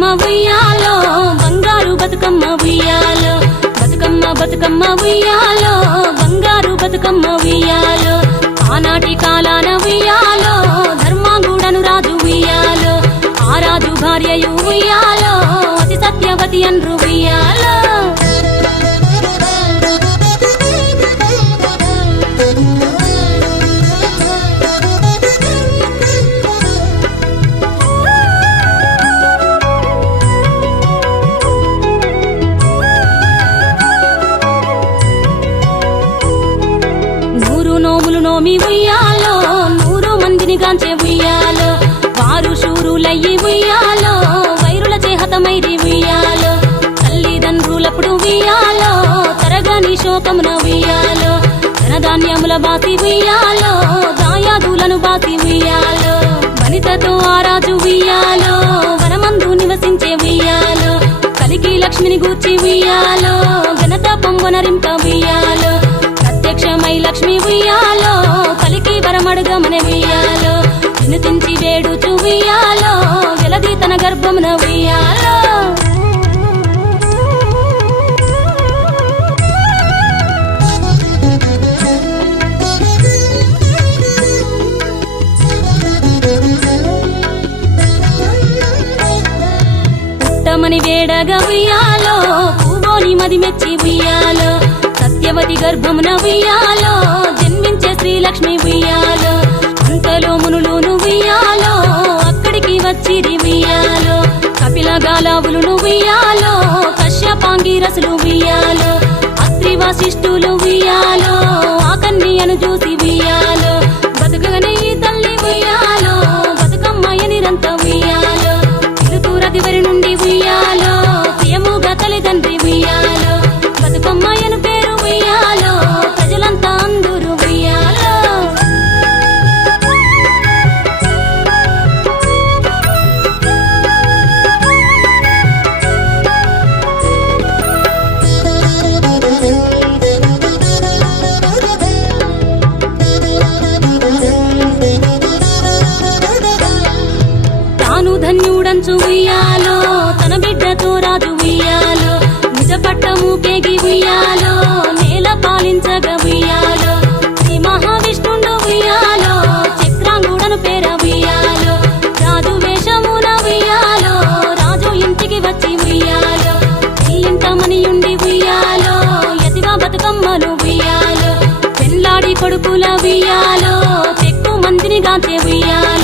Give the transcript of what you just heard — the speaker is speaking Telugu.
బతుకమ్మ ఉయ్యాలో బంగారు బతుకమ్మ ఉయ్యాలో బతుకమ్మ బతుకమ్మ ఉయ్యాలో బంగారు బతుకమ్మ ఉయ్యాలో ఆనాటి కాలాన ఉయ్యాలో ధర్మాంగుడను రాజు ఉయ్యాలో ఆ రాజు భార్యయు ఉయ్యాలో అతి సత్యవతి అన్రు ఉయ్యాలో నోములు నోమి ఉయ్యాలో 100 మందిని గాంచే ఉయ్యాలో వారు శూరులయ్యి ఉయ్యాలో వైరుల చేహతమైరి ఉయ్యాలో తల్లిదండ్రులప్పుడు ఉయ్యాలో తరగని శోకమున ఉయ్యాలో ధనధాన్యముల బాసి ఉయ్యాలో దాయాదులను బాసి ఉయ్యాలో వనితతో ఆరాజు ఉయ్యాలో వనమందు నివసించే ఉయ్యాలో కలికి లక్ష్మిని గూర్చి ఉయ్యాలో ఘనత పొంగొనరింప ఉయ్యాలో ప్రత్యక్షమై లక్ష్మి ఉయ్యాలో కలికి వరమడుగమనే ఉయ్యాలో వినుతించి వేడుచు ఉయ్యాలో వెలది తన గర్భమున ఉయ్యాలో పుట్టమని వేడగా ఉయ్యాలో పూవోని మది మెచ్చి ఉయ్యాలో సత్యవతి గర్భమున ఉయ్యాలో జన్మించే శ్రీలక్ష్మి ఉయ్యాలో అంతలో మునులును ఉయ్యాలో అక్కడికి వచ్చిరి ఉయ్యాలో కపిల గాలావులును ఉయ్యాలో కశ్యపాంగిరసులు ఉయ్యాలో అత్రి వశిష్ఠులు ఉయ్యాలో ఆ కన్యను చూసి ఉయ్యాలో బతుకగనే ఈ తల్లి ఉయ్యాలో బతుకమ్మయ్య నిరంత ఉయ్యాలో ఇలుతూరదివరి నుండి ఉయ్యాలో ప్రియముగా తల్లిదండ్రి ఉయ్యాలో బతుకమ్మయ్యను పేరు ఉయ్యాలో ప్రజలంతా అందరూ ఉయ్యాలో తాను ధన్యుడంచు ఉయ్యాలో తన బిడ్డతో రాజు ఉయ్యాలో నిజ పట్టము కేగి ఉయ్యాలో నేల పాలించగా ఉయ్యాలో శ్రీ మహావిష్ణుండు ఉయ్యాలో చక్రాంగుడను పేర ఉయ్యాలో రాజు వేషమున ఉయ్యాలో రాజు ఇంటికి వచ్చి ఉయ్యాలో ఈ ఇంట మనియుండి ఉయ్యాలో యతిగా బతుకమ్మను ఉయ్యాలో పెళ్ళాడి కొడుకుల ఉయ్యాలో చెక్కు మందిని గాంచే ఉయ్యాలో